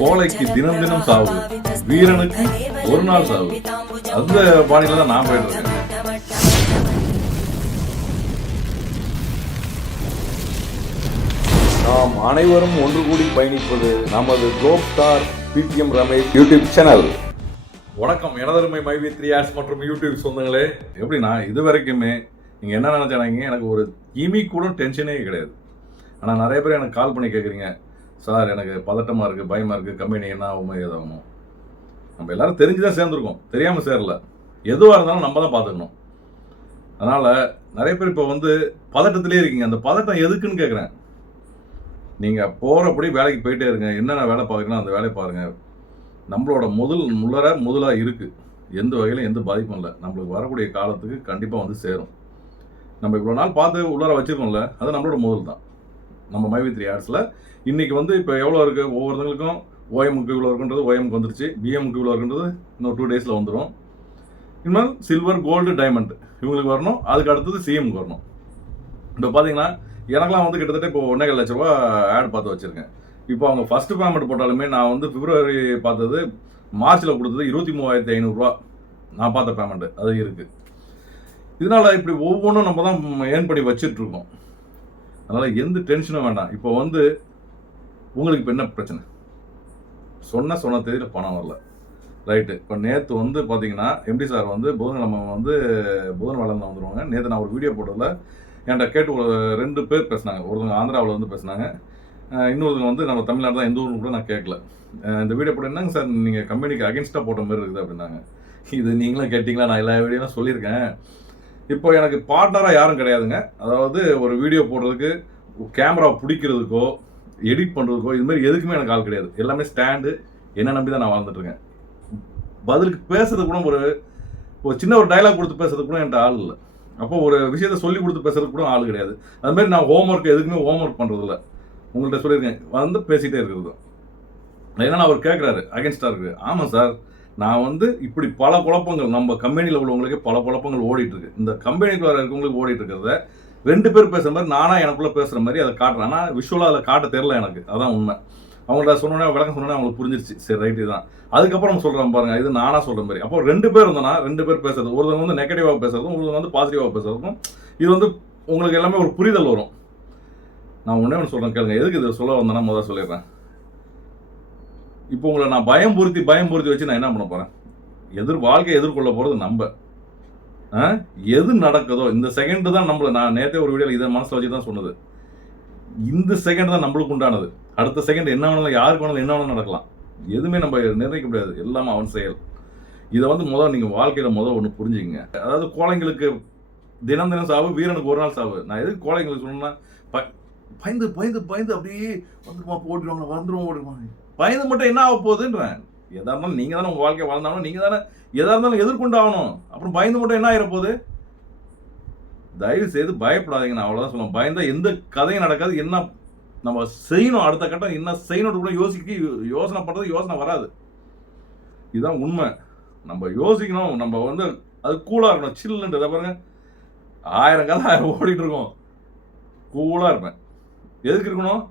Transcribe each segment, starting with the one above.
கோழைக்கு தினம் தினம் சாவு, வீரனுக்கு ஒரு நாள் சாவு. அந்த பாணியில தான் நான் போயிட்டு இருக்கேன். நாம் அனைவரும் ஒன்று கூடி பயணிப்பது நமது globe star PTM Ramesh YouTube channel. வணக்கம் எனதருமை மைவி 3 மற்றும் யூடியூப் சொந்தங்களே. எப்படின்னா இது வரைக்குமே நீங்கள் என்ன நினச்சானீங்க, எனக்கு ஒரு இமி கூட டென்ஷனே கிடையாது. ஆனால் நிறைய பேர் எனக்கு கால் பண்ணி கேட்குறீங்க, சார் எனக்கு பதட்டமாக இருக்குது, பயமாக இருக்குது, கம்பெனி என்ன ஆகுமோ ஏதாகணும். நம்ம எல்லோரும் தெரிஞ்சு தான் சேர்ந்துருக்கோம், தெரியாமல் சேரல. எதுவாக இருந்தாலும் நம்ம தான் பார்த்துக்கணும். அதனால் நிறைய பேர் இப்போ பதட்டத்திலே இருக்கீங்க. அந்த பதட்டம் எதுக்குன்னு கேட்குறேன். நீங்கள் போகிறபடி வேலைக்கு போயிட்டே இருங்க. என்னென்ன வேலை பார்க்குறீங்களோ அந்த வேலையை பாருங்கள். நம்மளோட முதலாக இருக்குது. எந்த வகையிலும் எந்த பாதிப்பும் இல்லை. நம்மளுக்கு வரக்கூடிய காலத்துக்கு கண்டிப்பாக சேரும். நம்ம இவ்வளோ நாள் பார்த்து உள்ளார வச்சுருக்கோம்ல, அது நம்மளோட முதல் தான். நம்ம மைவி 3 ஆர்ட்ஸில் இன்றைக்கி இப்போ எவ்வளோ இருக்குது, ஒவ்வொருத்தங்களுக்கும் ஓஎம்முக்கு இவ்வளோ இருக்குன்றது ஓஎம்முக்கு வந்துருச்சு, பிஎம்முக்கு இவ்வளோ இருக்குன்றது இன்னும் 2 டேஸில் வந்துடும். இன்னும் சில்வர், கோல்டு, டைமண்ட் இவங்களுக்கு வரணும். அதுக்கு அடுத்தது சிஎம்க்கு வரணும். இப்போ பார்த்தீங்கன்னா எனக்கெலாம் கிட்டத்தட்ட இப்போ 1.5 லட்ச ரூபா ஆட் பார்த்து வச்சுருக்கேன். இப்போ அவங்க ஃபஸ்ட்டு பேமெண்ட் போட்டாலுமே நான் பிப்ரவரி பார்த்தது, மார்ச்சில் கொடுத்தது 23,500 நான் பார்த்த பேமெண்ட்டு அது இருக்குது. இதனால் இப்படி ஒவ்வொன்றும் நம்ம தான் ஏர்ன் பண்ணி வச்சிட்ருக்கோம். அதனால் எந்த டென்ஷனும் வேண்டாம். இப்போ உங்களுக்கு இப்போ என்ன பிரச்சனை? சொன்ன தேதியில் பணம் வரல, ரைட்டு. இப்போ நேற்று பார்த்தீங்கன்னா எம்டி சார் புதன்கிழமை புதன் வேலை வந்துடுவாங்க. நேற்று நான் ஒரு வீடியோ போட்டதில் என்கிட்ட கேட்டு ஒரு 2 பேர் பேசினாங்க. ஒருத்தவங்க ஆந்திராவில் பேசினாங்க, இன்னொருத்தவங்க நம்ம தமிழ்நாடு தான், எந்த ஊருக்கு கூட நான் கேட்கல. இந்த வீடியோ போட்டு என்னங்க சார் நீங்கள் கம்பெனிக்கு அகென்ஸ்டாக போட்ட மாதிரி இருக்குது அப்படின்னாங்க. இது நீங்களும் கேட்டிங்களா? நான் எல்லா வீடியோலாம் சொல்லியிருக்கேன். இப்போ எனக்கு பார்ட்னராக யாரும் கிடையாதுங்க. அதாவது ஒரு வீடியோ போடுறதுக்கு, கேமரா பிடிக்கிறதுக்கோ, எடிட் பண்ணுறதுக்கோ, இதுமாதிரி எதுக்குமே எனக்கு ஆள் கிடையாது. எல்லாமே ஸ்டாண்டு என்ன நம்பி தான் நான் வாழ்ந்துட்டுருக்கேன். பதிலுக்கு பேசுறது கூட ஒரு சின்ன ஒரு டைலாக் கொடுத்து பேசுறதுக்கு கூட என்கிட்ட ஆள் இல்லை. அப்போ ஒரு விஷயத்த சொல்லி கொடுத்து பேசுறதுக்கு கூட ஆள் கிடையாது. அதுமாதிரி நான் ஹோம்ஒர்க் எதுக்குமே ஹோம்ஒர்க் பண்ணுறதில்ல. உங்கள்கிட்ட சொல்லியிருக்கேன், பேசிகிட்டே இருக்கிறது. ஏன்னா அவர் கேட்குறாரு அகென்ஸ்டாக இருக்குது. ஆமாம் சார், நான் இப்படி பல குழப்பங்கள் நம்ம கம்பெனியில் உள்ளவங்களுக்கு பல குழப்பங்கள் ஓடிட்டுருக்கு. இந்த கம்பெனிக்குள்ள இருக்கவங்களுக்கு ஓடிட்டு இருக்கிறத 2 பேர் பேசுகிற மாதிரி நானாக எனக்குள்ளே பேசுகிற மாதிரி அதை காட்டுறேன். ஆனால் விஷுவலாக அதில் காட்ட தெரில எனக்கு. அதான் உண்மை. அவங்கள்ட்ட சொன்னோன்னே, விளக்கம் சொன்னோன்னே அவங்களுக்கு புரிஞ்சிருச்சு. சரி, ரைட்டு தான். அதுக்கப்புறம் சொல்கிறேன் பாருங்க, இது நானாக சொல்கிற மாதிரி. அப்போ 2 பேர் இருந்தோன்னா 2 பேர் பேசுறது, ஒருத்தவங்க நெகட்டிவாக பேசுறதும், ஒருத்தவங்க பாசிட்டிவாக பேசுறதும், இது உங்களுக்கு எல்லாமே ஒரு புரிதல் வரும். நான் ஒன்று சொல்கிறேன் கேளுங்க. எதுக்கு இதை சொல்ல வந்தேன்னா முதல்ல சொல்லிடுறேன். இப்போ உங்களை நான் பயம்புறுத்தி வச்சு நான் என்ன பண்ண போகிறேன்? வாழ்க்கையை எதிர்கொள்ள போகிறது நம்ம. எது நடக்குதோ இந்த செகண்ட் தான் நம்மளை, நான் நேற்றே ஒரு வீடியோவில் இதை மனசில் வச்சு தான் சொன்னது. இந்த செகண்ட் தான் நம்மளுக்கு உண்டானது. அடுத்த செகண்ட் என்ன வேணாலும், யாருக்கு வேணாலும் என்ன வேணாலும் நடக்கலாம். எதுவுமே நம்ம நிர்ணயிக்க முடியாது. எல்லாமே அவன் செயல். இதை முதல்ல நீங்கள் வாழ்க்கையில் ஒன்று புரிஞ்சுக்கங்க. அதாவது கோழைங்களுக்கு தினம் தினம் சாவு, வீரனுக்கு ஒரு நாள் சாவு. நான் எதுக்கு கோழைங்களுக்கு சொன்னேன்னா, பயந்து அப்படியே ஓடிடுவாங்க. பயந்து மட்டும் என்ன ஆக போகுதுன்றேன். எதா இருந்தாலும் நீங்கள் தானே உங்கள் வாழ்க்கையை வாழ்ந்தாலும், நீங்கள் தானே எதா இருந்தாலும் எதிர்கொண்டு ஆகணும். அப்புறம் பயந்து மட்டும் என்ன ஆகிடப்போகுது? தயவு செய்து பயப்படாதீங்க. நான் அவ்வளோதான் சொல்லுவேன். பயந்தா எந்த கதையும் நடக்காது. என்ன நம்ம செய்யணும், அடுத்த கட்டம் என்ன செய்யணும் கூட யோசனை பண்ணுறது, யோசனை வராது. இதுதான் உண்மை. நம்ம யோசிக்கணும். நம்ம அது கூலாக இருக்கணும், சில்லுன்ட்டு. இதை பாருங்க, 1000 கதை ஓடிட்டு இருக்கோம். கூலாக இருப்பேன். எதுக்கு இருக்கணும்?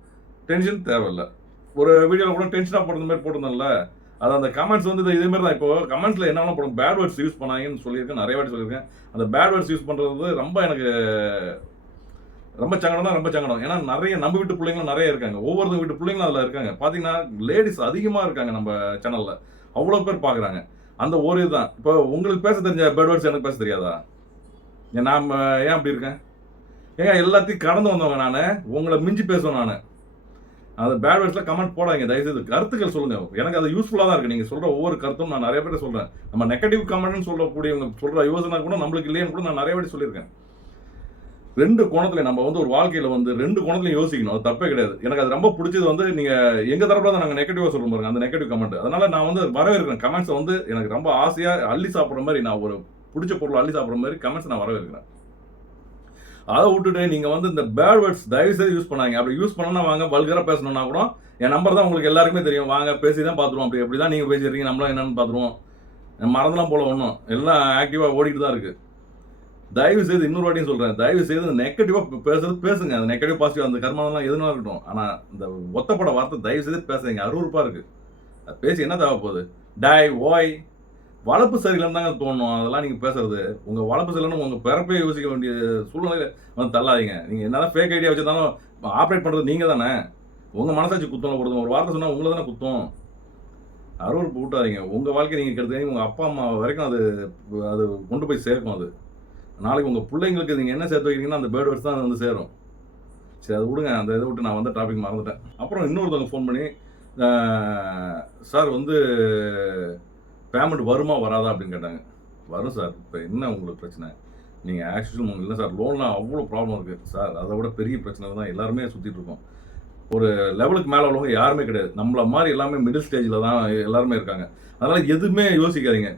டென்ஷன் தேவையில்லை. ஒரு வீடியோவில் கூட டென்ஷனாக போடுறது மாதிரி போட்டிருந்தேன்ல, அது அந்த கமெண்ட்ஸ் இதேமாரி தான். இப்போ கமெண்ட்ஸில் என்ன போடும், பேட் வேர்ட்ஸ் யூஸ் பண்ணாங்கன்னு சொல்லியிருக்கேன், நிறைய வாட்டி சொல்லியிருக்கேன். அந்த பேட் வேர்ட்ஸ் யூஸ் பண்ணுறது எனக்கு ரொம்ப சங்கடம். ஏன்னா நிறைய நம்ம வீட்டு பிள்ளைங்களும் நிறைய இருக்காங்க, ஒவ்வொருத்தங்க வீட்டு பிள்ளைங்களும் அதில் இருக்காங்க. பார்த்தீங்கன்னா லேடிஸ் அதிகமாக இருக்காங்க நம்ம சேனலில், அவ்வளோ பேர் பார்க்குறாங்க. அந்த ஒரு இதுதான். இப்போ உங்களுக்கு பேச தெரிஞ்ச பேட் வேர்ட்ஸ் எனக்கு பேச தெரியாதா? நான் ஏன் அப்படி இருக்கேன்? ஏங்க எல்லாத்தையும் கடந்து வந்தவங்க நான், உங்களை மிஞ்சி பேசுவேன் நான். அந்த பேட் வேர்ட்ஸில் கமெண்ட் போடாதீங்க தயவுசெய்து. கருத்துக்கள் சொல்லுங்கள். எனக்கு அது யூஸ்ஃபுல்லாக தான் இருக்குது. நீங்கள் சொல்கிற ஒவ்வொரு கருத்தும் நான் நிறைய பேர் சொல்கிறேன். நம்ம நெகட்டிவ் கமெண்ட்னு சொல்லக்கூடியவங்க சொல்கிற யோசனை கூட நம்மளுக்கு இல்லைன்னு கூட நான் நிறைய பேர் சொல்லியிருக்கேன். 2 கோணத்தில் நம்ம ஒரு வாழ்க்கையில் 2 கோணத்துலையும் யோசிக்கணும். அது தப்பே கிடையாது. எனக்கு அது ரொம்ப பிடிச்சது நீங்கள் எங்கள் தரப்பில் தான் நாங்கள் நெகட்டிவாக சொல்ல பாருங்க, அந்த நெகட்டிவ் கமெண்ட். அதனால் நான் வரவேற்கிறேன் கமெண்ட்ஸை. எனக்கு ரொம்ப ஆசையாக அள்ளி சாப்பிட்ற மாதிரி, நான் ஒரு பிடிச்ச பொருள் அள்ளி சாப்பிட்ற மாதிரி கமெண்ட்ஸ் நான் வரவேற்கிறேன். அதை விட்டுட்டு நீங்கள் இந்த பேட் வேர்ட்ஸ் தயவுசெய்து யூஸ் பண்ணாங்க. அப்படி யூஸ் பண்ணோன்னா வாங்க, வல்கராக பேசணுன்னா கூட என் நம்பர் தான் உங்களுக்கு எல்லாருக்குமே தெரியும். வாங்க பேசி தான் பார்த்துருவோம். எப்படி தான் நீங்கள் பேசிடுறீங்க, நம்மளாம் என்னென்னு பார்த்துருவோம். மறந்துலாம் போல ஒன்றும், எல்லாம் ஆக்டிவாக ஓடிட்டு தான் இருக்குது. தயவு செய்து இன்னொரு வாட்டியும் சொல்கிறேன், தயவு செய்து நெகட்டிவாக பேசுங்க. அந்த நெகட்டிவ் பாசிட்டிவ் அந்த கர்மாவெல்லாம் எதுனா இருக்கட்டும். ஆனால் இந்த ஒத்தப்பட வார்த்தை தயவு செய்து பேசுறீங்க, அருவருப்பாக இருக்குது. அது பேசி என்ன தேவை போகுது? டாய் ஓய் வளர்ப்பு சரியில்லைன்னு தாங்க தோணும். அதெல்லாம் நீங்கள் பேசுறது உங்கள் வளர்ப்பு சரியில்லைன்னு உங்கள் பிறப்பே யோசிக்க வேண்டிய சூழ்நிலை வந்து தள்ளாதீங்க. நீங்கள் என்னதான் ஃபேக் ஐடியா வச்சுருந்தாலும் ஆப்ரேட் பண்ணுறது நீங்கள் தானே. உங்கள் மனசாட்சி குத்தம் கொடுங்க. ஒரு வார்த்தை சொன்னால் உங்களை தானே குத்தம். அருவருப்பு கூட்டாதீங்க. உங்கள் வாழ்க்கை நீங்கள் கெடுத்து உங்கள் அப்பா அம்மா வரைக்கும் அது அது கொண்டு போய் சேர்க்கும். அது நாளைக்கு உங்கள் பிள்ளைங்களுக்கு நீங்கள் என்ன சேர்த்து வைக்கிறீங்கன்னா அந்த பேர்ட் வேர்ட்ஸ் தான் வந்து சேரும். சரி அதை விடுங்க. அந்த இதை விட்டு நான் வந்து டாபிக் மறந்துட்டேன். அப்புறம் இன்னொருத்தவங்க ஃபோன் பண்ணி சார் வந்து பேமெண்ட் வருமா வராதா அப்படின்னு கேட்டாங்க. வரும் சார். இப்போ என்ன உங்களுக்கு பிரச்சனை? நீங்கள் ஆக்சுவல் இல்லை சார் லோன்லாம் அவ்வளோ ப்ராப்ளம் இருக்குது சார். அதை விட பெரிய பிரச்சனை தான் எல்லாருமே சுற்றிட்டு இருக்கோம். ஒரு லெவலுக்கு மேலே உள்ளவங்க யாருமே கிடையாது. நம்மள மாதிரி எல்லாமே மிடில் ஸ்டேஜில் தான் எல்லாருமே இருக்காங்க. அதனால் எதுவுமே யோசிக்காதீங்க.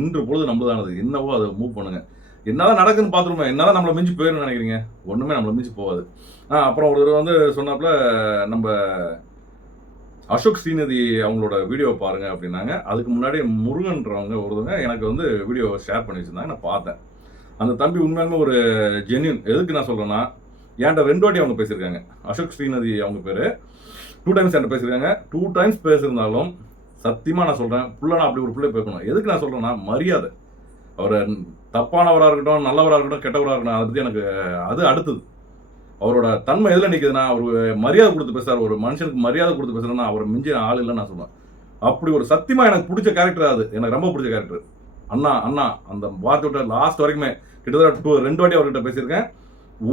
இன்று பொழுது நம்மளதானது என்னவோ அதை மூவ் பண்ணுங்கள். என்னதான் நடக்குதுன்னு பார்த்துருமே. என்னதான் நம்மளை மிஞ்சி போயிடும்னு நினைக்கிறீங்க? ஒன்றுமே நம்மளை மிஞ்சி போகாது. அப்புறம் ஒருத்தர் வந்து சொன்னாப்புல நம்ம அசோக் ஸ்ரீநிதி அவங்களோட வீடியோ பாருங்க அப்படின்னாங்க. அதுக்கு முன்னாடி முருகன்றவங்க ஒருத்தவங்க எனக்கு வந்து வீடியோ ஷேர் பண்ணி வச்சுருந்தாங்க. நான் பார்த்தேன். அந்த தம்பி உண்மையாலுமே ஒரு ஜென்யூன். எதுக்கு நான் சொல்கிறேன்னா, என்கிட்ட 2 வாட்டி அவங்க பேசியிருக்காங்க. அசோக் ஸ்ரீநிதி அவங்க பேர் 2 டைம்ஸ் என்கிட்ட பேசியிருக்காங்க. 2 டைம்ஸ் பேசியிருந்தாலும் சத்தியமாக நான் சொல்கிறேன், புள்ளனா அப்படி ஒரு பிள்ளை பேசணும். எதுக்கு நான் சொல்கிறேன்னா, மரியாதை. அவர் தப்பானவராக இருக்கட்டும், நல்லவராக இருக்கட்டும், கெட்டவராக இருக்கட்டும், அதை பற்றி எனக்கு அது அடுத்தது. அவரோட தன்மை எதில் நிற்குதுன்னா, அவர் மரியாதை கொடுத்து பேசுறாரு. ஒரு மனுஷனுக்கு மரியாதை கொடுத்து பேசுறேன்னா அவரை மிஞ்சிய ஆள் இல்லைன்னு நான் சொல்லுவேன். அப்படி ஒரு சத்தியமாக எனக்கு பிடிச்ச கேரக்டர். அது எனக்கு ரொம்ப பிடிச்ச கேரக்டர். அண்ணா அண்ணா அந்த வார்த்தை விட்ட லாஸ்ட் வரைக்குமே கிட்டத்தட்ட 2 வாட்டி அவர்கிட்ட பேசியிருக்கேன்.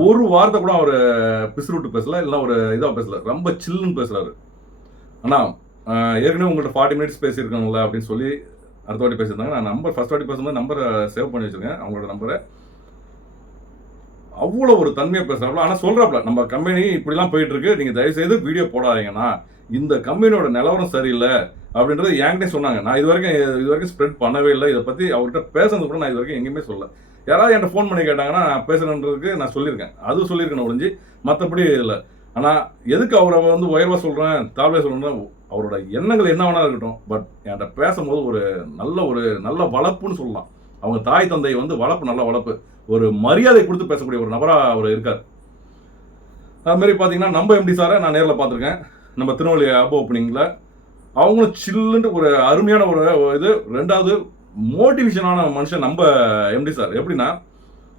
ஒரு வார்த்தை கூட அவர் பிசுறுட்டு பேசல, இல்லைன்னா ஒரு இதாக பேசல. ரொம்ப சில்லுன்னு பேசுறாரு. அண்ணா ஏற்கனவே உங்கள்கிட்ட 40 மினிட்ஸ் பேசியிருக்காங்களா அப்படின்னு சொல்லி அடுத்த வாட்டி பேசியிருந்தாங்க. நான் ஃபர்ஸ்ட் வாட்டி பேசும்போது நம்பரை சேவ் பண்ணி வச்சிருக்கேன், அவங்களோட நம்பரை. அவ்வளோ ஒரு தன்மையாக பேசுகிறாப்புல. ஆனால் சொல்கிறாப்புல, நம்ம கம்பெனி இப்படிலாம் போயிட்டு இருக்கு, நீங்கள் தயவுசெய்து வீடியோ போடாதீங்கன்னா, இந்த கம்பெனியோட நிலவரம் சரியில்லை அப்படின்றது என்கிட்டே சொன்னாங்க. நான் இது வரைக்கும் ஸ்ப்ரெட் பண்ணவே இல்லை. இதை பற்றி அவர்கிட்ட பேசுறது கூட நான் இது வரைக்கும் எங்கேயுமே சொல்லலை. யாராவது என்கிட்ட ஃபோன் பண்ணி கேட்டாங்கன்னா நான் பேசுகிறேன்றதுக்கு நான் சொல்லியிருக்கேன். அது சொல்லியிருக்கேன் ஒழிஞ்சு மற்றபடி இல்லை. ஆனால் எதுக்கு அவரை வந்து உயர்வாக சொல்கிறேன், தாழ்வாக சொல்கிறேன்னா, அவரோட எண்ணங்கள் என்ன வேணா இருக்கட்டும். பட் என்கிட்ட பேசும்போது ஒரு நல்ல வளர்ப்புன்னு சொல்லலாம். அவங்க தாய் தந்தை வந்து வளர்ப்பு, நல்ல வளர்ப்பு, ஒரு மரியாதை கொடுத்து பேசக்கூடிய ஒரு நபராக அவர் இருக்கார். அதுமாரி பார்த்தீங்கன்னா நம்ம எம்டி சாரை நான் நேரில் பார்த்துருக்கேன். நம்ம திருநெல்வேலி அப் ஓப்பனிங்கில் அவங்களும் சில்லுன்ட்டு ஒரு அருமையான ஒரு இது. 2வது மோட்டிவேஷனான மனுஷன் நம்ம எம்டி சார். எப்படின்னா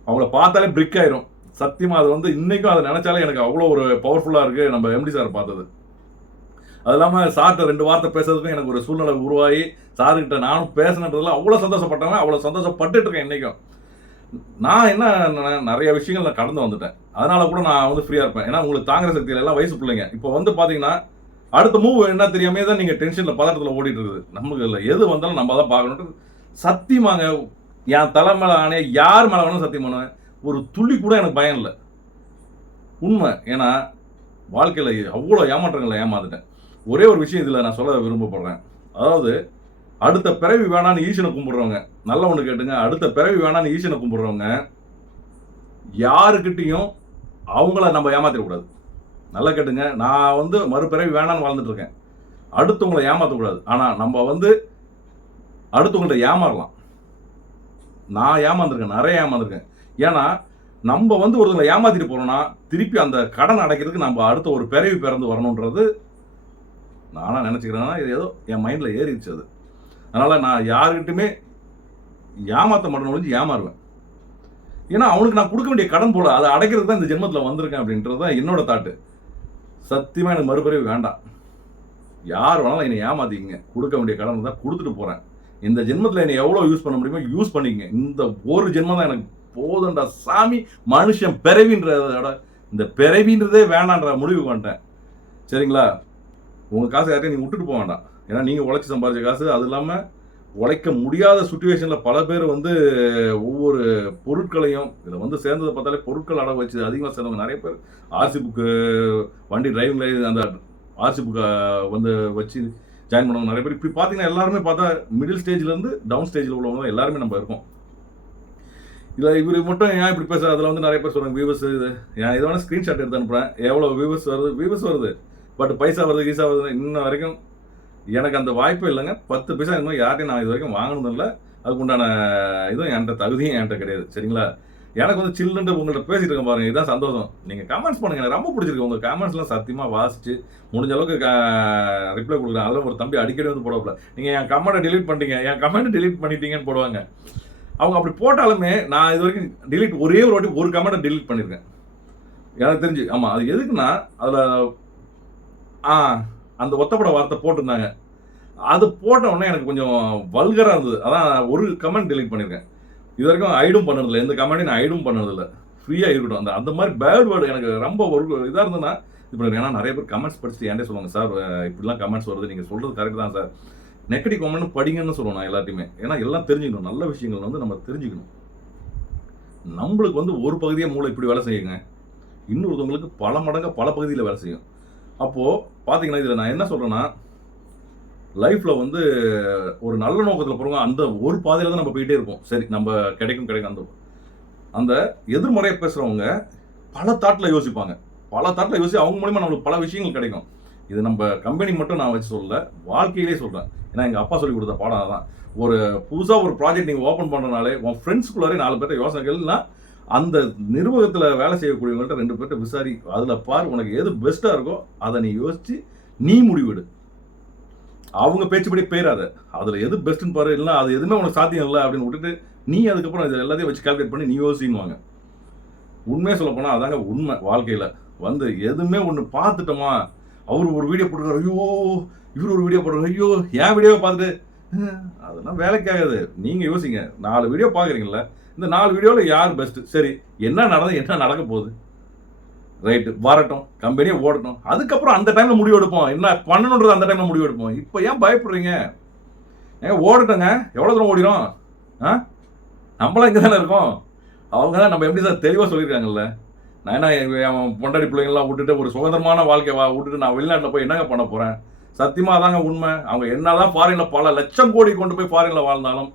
அவங்கள பார்த்தாலே பிரிக் ஆயிரும். சத்தியமாக அது வந்து இன்றைக்கும் அதை நினச்சாலே எனக்கு அவ்வளோ ஒரு பவர்ஃபுல்லாக இருக்குது நம்ம எம்டி சார் பார்த்தது. அது இல்லாமல் சார்கிட்ட 2 வார்த்தை பேசுறதுக்கும் எனக்கு ஒரு சூழ்நிலை உருவாகி சார்கிட்ட நானும் பேசினதுல அவ்வளோ சந்தோஷப்பட்டவன், அவ்வளோ சந்தோஷப்பட்டுட்டு இருக்கேன் இன்றைக்கும். நான் என்ன நிறைய விஷயங்கள் நான் கடந்து வந்துட்டேன். அதனால கூட நான் வந்து ஃப்ரீயாக இருப்பேன். ஏன்னா உங்களுக்கு தாங்குற சக்தியில் எல்லாம் வயசு பிள்ளைங்க. இப்போ வந்து பார்த்தீங்கன்னா அடுத்த மூவ் என்ன தெரியாமே தான் நீங்கள் டென்ஷனில் பதட்டத்தில் ஓடிட்டு இருக்குது. நமக்கு இல்லை, எது வந்தாலும் நம்ம தான் பார்க்கணுன்ட்டு சத்தியமாங்க. என் தலை மேலே ஆனே யார் மேலே வேணும் சத்தியம் பண்ணுவேன். ஒரு துளி கூட எனக்கு பயம் இல்லை. உண்மை. ஏன்னா வாழ்க்கையில் அவ்வளோ ஏமாற்றங்களை ஏமாந்துட்டேன். ஒரே ஒரு விஷயம் இதில் நான் சொல்ல விரும்பப்படுறேன். அதாவது அடுத்த பிறவி வேணான்னு ஈசனை கும்பிடுறவங்க, நல்ல ஒன்று கேட்டுங்க, அடுத்த பிறவி வேணான்னு ஈசனை கும்பிடுறவங்க யாருக்கிட்டையும் அவங்கள நம்ம ஏமாத்திடக்கூடாது. நல்லா கேட்டுங்க. நான் வந்து மறுபிறவி வேணான்னு வாழ்ந்துட்டு இருக்கேன். அடுத்தவங்களை ஏமாற்றக்கூடாது. ஆனால் நம்ம வந்து அடுத்தவங்கள்ட்ட ஏமாறலாம். நான் ஏமாந்துருக்கேன், நிறைய ஏமாந்துருக்கேன். ஏன்னா நம்ம வந்து ஒருத்தவங்களை ஏமாத்திட்டு போறோம்னா திருப்பி அந்த கடன் அடைக்கிறதுக்கு நம்ம அடுத்த ஒரு பிறவி பிறந்து வரணுன்றது நானா நினச்சிக்கிறேன்னா இது ஏதோ என் மைண்டில் ஏறிடுச்சு அது. அதனால் நான் யாருக்கிட்டுமே ஏமாற்ற மாட்டேன்னு ஒழிஞ்சு ஏமாறுவேன். ஏன்னா அவனுக்கு நான் கொடுக்க வேண்டிய கடன் போல அதை அடைக்கிறதுக்கு தான் இந்த ஜென்மத்தில் வந்திருக்கேன் அப்படின்றது தான் என்னோட தாட்டு. சத்தியமாக எனக்கு மறுபிறவி வேண்டாம். யார் வேணாலும் என்னை ஏமாத்திக்கிங்க. கொடுக்க வேண்டிய கடன் தான் கொடுத்துட்டு போகிறேன். இந்த ஜென்மத்தில் என்னை எவ்வளோ யூஸ் பண்ண முடியுமோ யூஸ் பண்ணிக்கங்க. இந்த ஒரு ஜென்மம் தான் எனக்கு போதுண்டா சாமி. மனுஷன் பிறவின்றதோட இந்த பிறவின்றதே வேண்டான்ற முடிவுக்கு வந்துட்டேன். சரிங்களா? உங்கள் காசு யார்ட்டையும் நீங்கள் விட்டுட்டு போக வேண்டாம். ஏன்னா நீங்கள் உழைச்சி சம்பாதிச்ச காசு. அது இல்லாமல் உழைக்க முடியாத சுச்சுவேஷனில் பல பேர் வந்து ஒவ்வொரு பொருட்களையும் இதில் வந்து சேர்ந்ததை பார்த்தாலே பொருட்கள் அடகு வச்சு அதிகமாக சேர்ந்தவங்க நிறைய பேர். ஆர்சி புக்கு, வண்டி டிரைவிங் லைசன்ஸ், அந்த ஆர்சி புக்கை வந்து வச்சு ஜாயின் பண்ணவங்க நிறைய பேர். இப்படி பார்த்தீங்கன்னா எல்லாருமே பார்த்தா மிடில் ஸ்டேஜ்லேருந்து டவுன் ஸ்டேஜில் உள்ளவங்க எல்லாருமே நம்ம இருக்கோம். இதில் இவர் மட்டும் ஏன் இப்படி பேசுகிறார்? அதில் வந்து நிறைய பேர் சொல்கிறாங்க வியூவர்ஸ் இது ஏன் இதை வேணால் ஸ்க்ரீன்ஷாட் எடுத்து அனுப்புகிறேன். எவ்வளோ வியூவர்ஸ் வருது பட் பைசா வருது கீசா வருது. இன்ன வரைக்கும் எனக்கு அந்த வாய்ப்பே இல்லைங்க. 10 பைசா இந்த மாதிரி யார்ட்டையும் நான் இது வரைக்கும் வாங்கினதும் இல்லை. அதுக்கு உண்டான இதுவும் என்கிட்ட தகுதியும் என்கிட்ட கிடையாது. சரிங்களா? எனக்கு வந்து சில்லுன்ட்டு உங்கள்கிட்ட பேசிட்டு இருக்கேன் பாருங்க, இதுதான் சந்தோஷம். நீங்கள் கமெண்ட்ஸ் பண்ணுங்க, எனக்கு ரொம்ப பிடிச்சிருக்கு. உங்கள் கமெண்ட்ஸ்லாம் சத்தியமாக வாசிச்சு முடிஞ்ச அளவுக்கு ரிப்ளை கொடுக்குறேன். அதில் ஒரு தம்பி அடிக்கடி வந்து போடுவாப்ல, நீங்கள் என் கமெண்ட்டை delete பண்ணிட்டீங்க, என் கமெண்ட்டை delete பண்ணிட்டீங்கன்னு போடுவாங்க. அவங்க அப்படி போட்டாலுமே நான் இது வரைக்கும் ஒரே ஒரு வாட்டி ஒரு கமெண்ட்டை delete பண்ணியிருக்கேன் எனக்கு தெரிஞ்சு. ஆமாம், அது எதுக்குன்னா அதில் அந்த ஒத்தப்பட வார்த்தை போட்டிருந்தாங்க. அது போட்ட உடனே எனக்கு கொஞ்சம் வல்கராக இருந்தது. அதான் ஒரு கமெண்ட் delete பண்ணியிருக்கேன். இது வரைக்கும் ஐடும் பண்ணதில்லை, எந்த கமெண்ட்டையும் நான் ஐடும் பண்ணதில்லை. ஃப்ரீயாக இருக்கட்டும். அந்த மாதிரி பேட் வேர்டு எனக்கு ரொம்ப ஒரு இதாக இருந்ததுன்னா இப்போ. ஏன்னா நிறைய பேர் கமெண்ட்ஸ் படிச்சுட்டு என்கிட்ட சொல்லுவாங்க, சார் இப்படிலாம் கமெண்ட்ஸ் வருது, நீங்கள் சொல்கிறது கரெக்ட் தான் சார், நெகட்டிவ் கமெண்ட் படிங்கன்னு சொல்லுவோம் நான் எல்லாத்தையுமே. ஏன்னா எல்லாம் தெரிஞ்சுக்கணும், நல்ல விஷயங்கள் வந்து நம்ம தெரிஞ்சுக்கணும். நம்மளுக்கு வந்து ஒரு பகுதியாக மூளை இப்படி வேலை செய்யுங்க, இன்னொருத்தவங்களுக்கு பல மடங்கு பல பகுதியில் வேலை செய்யும். அப்போது பார்த்தீங்கன்னா இதில் நான் என்ன சொல்கிறேன்னா, லைஃப்பில் வந்து ஒரு நல்ல நோக்கத்தில் போகிறவங்க அந்த ஒரு பாதையில் தான் நம்ம போயிட்டே இருப்போம். சரி, நம்ம கிடைக்கும் அந்த எதிர்மறையாக பேசுகிறவங்க பல தாட்டில் யோசிப்பாங்க. அவங்க மூலிமா நம்மளுக்கு பல விஷயங்கள் கிடைக்கும். இது நம்ம கம்பெனி மட்டும் நான் வச்சு சொல்லல, வாழ்க்கையிலே சொல்கிறேன். ஏன்னா எங்கள் அப்பா சொல்லி கொடுத்த பாடம் அதான். ஒரு புதுசாக ஒரு ப்ராஜெக்ட் நீங்கள் ஓப்பன் பண்ணுறனாலே உன் ஃப்ரெண்ட்ஸ்குள்ளாரே 4 பேர்ட்ட யோசனைகள்னா அந்த நிர்வாகத்தில் வேலை செய்யக்கூடியவங்கள்ட்ட 2 பேர்ட்ட விசாரி. அதில் பார் உனக்கு எது பெஸ்ட்டாக இருக்கோ அதை நீ யோசித்து நீ முடிவிடு. அவங்க பேச்சுப்படி போயிடாத. அதில் எது பெஸ்ட்டுன்னு பாரு, இல்லை அது எதுவுமே உனக்கு சாத்தியம் இல்லை அப்படின்னு விட்டுட்டு நீ அதுக்கப்புறம் இதில் எல்லாத்தையும் வச்சு கால்குலேட் பண்ணி நீ யோசின்னுவாங்க. உண்மையாக சொல்ல போனால் அதாங்க உண்மை. வாழ்க்கையில் வந்து எதுவுமே ஒன்று பார்த்துட்டோமா, அவர் ஒரு வீடியோ போட்டுருக்காரு, ஐயோ இவர் ஒரு வீடியோ போட்டுருக்காரு, ஐயோ என் வீடியோவை பார்த்துட்டு அதெல்லாம் வேலைக்காகாது. நீங்கள் யோசிங்க, 4 வீடியோ பார்க்குறீங்களா, இந்த 4 வீடியோவில் யார் பெஸ்ட்டு, சரி என்ன நடக்க போகுது, ரைட்டு வரட்டும், கம்பெனியே ஓடட்டும், அதுக்கப்புறம் அந்த டைமில் முடிவு எடுப்போம், என்ன பண்ணணுன்றது அந்த டைமில் முடிவு எடுப்போம். இப்போ ஏன் பயப்படுறீங்க? ஏங்க ஓடட்டுங்க, எவ்வளோ தூரம் ஓடிடும்? நம்மளாம் இங்கே தானே இருக்கோம். அவங்க தான் நம்ம எப்படி சார் தெளிவாக சொல்லியிருக்காங்கல்ல. நான் என்ன என் பொண்டாடி பிள்ளைங்கள்லாம் விட்டுட்டு ஒரு சுதந்திரமான வாழ்க்கையை விட்டுட்டு நான் வெளிநாட்டில் போய் என்னங்க பண்ண போகிறேன்? சத்தியமாக தாங்க உண்மை. அவங்க என்னதான் ஃபாரினில் பல லட்சம் கோடி கொண்டு போய் ஃபாரினில் வாழ்ந்தாலும்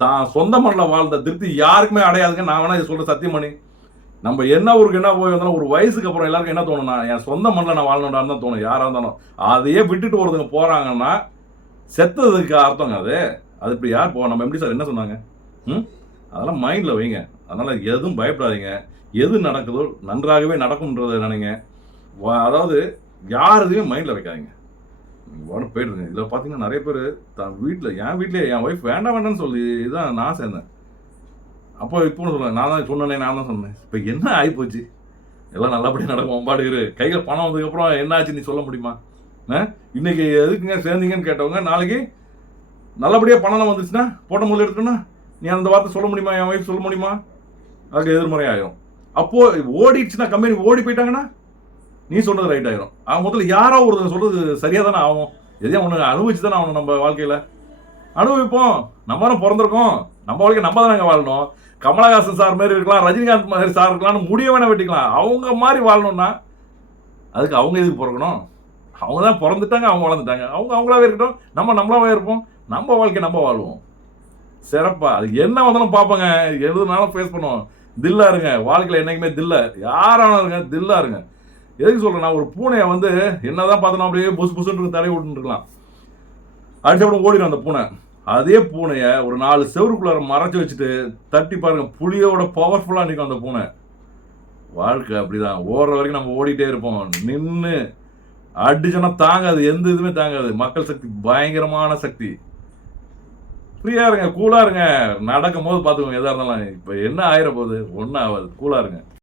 தான் சொந்த மண்ணில் வாழ்ந்த திருப்தி யாருக்குமே அடையாதுங்க. நான் வேணா இது சொல்கிற சத்தியம் பண்ணி, நம்ம என்ன ஊருக்கு என்ன போய் வந்தாலும் ஒரு வயசுக்கு அப்புறம் எல்லாருக்கும் என்ன தோணும்னா, என் சொந்த மண்ணில் நான் வாழணுன்றான்னு தான் தோணும் யாராக இருந்தாலும். அதையே விட்டுட்டு ஒருத்தங்க போகிறாங்கன்னா செத்ததுக்கு அர்த்தங்க அது. அது இப்படி யார் போவோம்? நம்ம எப்படி சார் என்ன சொன்னாங்க? அதெல்லாம் மைண்டில் வைங்க. அதனால் எதுவும் பயப்படாதீங்க. எது நடக்குதோ நன்றாகவே நடக்கும்ன்றதை நினைங்க. அதாவது யார் எதுவுமே மைண்டில் வைக்காதீங்க. நீங்கள் போயிடுங்க. இதில் பார்த்தீங்கன்னா நிறைய பேர் என் வீட்டிலே என் ஒய்ஃப் வேண்டாம்னு சொல்லி தான் நான் சேர்ந்தேன். அப்போ இப்போ சொல்லுவேன், நான் தான் சொன்னேன். இப்போ என்ன ஆகிப்போச்சு? எல்லாம் நல்லபடியாக நடக்கும், பாடுகிற கையில் பணம் வந்ததுக்கப்புறம் என்ன ஆச்சு நீ சொல்ல முடியுமா? இன்னைக்கு எதுக்குங்க சேர்ந்தீங்கன்னு கேட்டவங்க நாளைக்கு நல்லபடியாக பணம் வந்துச்சுன்னா போட்ட முதல்ல எடுத்துக்கணும், நீ அந்த வார்த்தை சொல்ல முடியுமா? என் ஒய்ஃப் சொல்ல முடியுமா? அதுக்கு எதிர்மறை ஆயிரும். அப்போது ஓடிடுச்சுன்னா, கம்பெனி ஓடி போயிட்டாங்கன்னா நீ சொல்கிறது ரைட் ஆயிரும். அவன் முதல்ல யாரோ ஒரு சொல்கிறது சரியாக தானே ஆகும். எதையும் ஒன்று அனுபவிச்சு தானே ஆகணும். நம்ம வாழ்க்கையில் அனுபவிப்போம். நம்ம தான் பிறந்திருக்கோம், நம்ம வாழ்க்கை நம்ம தானே வாழணும். கமலஹாசன் சார் மாதிரி இருக்கலாம், ரஜினிகாந்த் மாதிரி சார் இருக்கலாம்னு முடிய வேணா வெட்டிக்கலாம். அவங்க மாதிரி வாழணும்னா அதுக்கு அவங்க எதுக்கு பிறக்கணும்? அவங்க தான் பிறந்துட்டாங்க, அவங்க வளர்ந்துட்டாங்க, அவங்களாவே இருக்கட்டும், நம்மளாவே இருப்போம், நம்ம வாழ்க்கை நம்ம வாழ்வோம் சிறப்பா. அது என்ன வந்தாலும் பார்ப்போங்க, எதுனாலும் ஃபேஸ் பண்ணுவோம். தில்லா இருங்க வாழ்க்கையில், என்னைக்குமே தில்ல யாராலும் இருங்க, தில்லா இருங்க. எதுக்கு சொல்கிறேன், நான் ஒரு பூனையை வந்து என்னதான் பார்த்தோன்னா அப்படியே புசுன்னு தடை விட்டுருக்கலாம், அடிச்சப்படம் ஓடிடும் அந்த பூனை. அதே பூனையை ஒரு 4 செவருக்குள்ளார மறைச்சி வச்சுட்டு தட்டி பாருங்க, புளியோட பவர்ஃபுல்லாக நிற்கும் அந்த பூனை. வாழ்க்கை அப்படிதான், ஓடுற வரைக்கும் நம்ம ஓடிட்டே இருப்போம். நின்று அடிச்சோன்னா தாங்காது, எந்த இதுவுமே தாங்காது. மக்கள் சக்தி பயங்கரமான சக்தி. ஃப்ரீயாக இருங்க, கூலாக இருங்க. நடக்கும் போது பார்த்துக்கோங்க எதாக இருந்தாலும். இப்போ என்ன ஆயிர போகுது? ஒன்றும் ஆகாது, கூலாக இருங்க.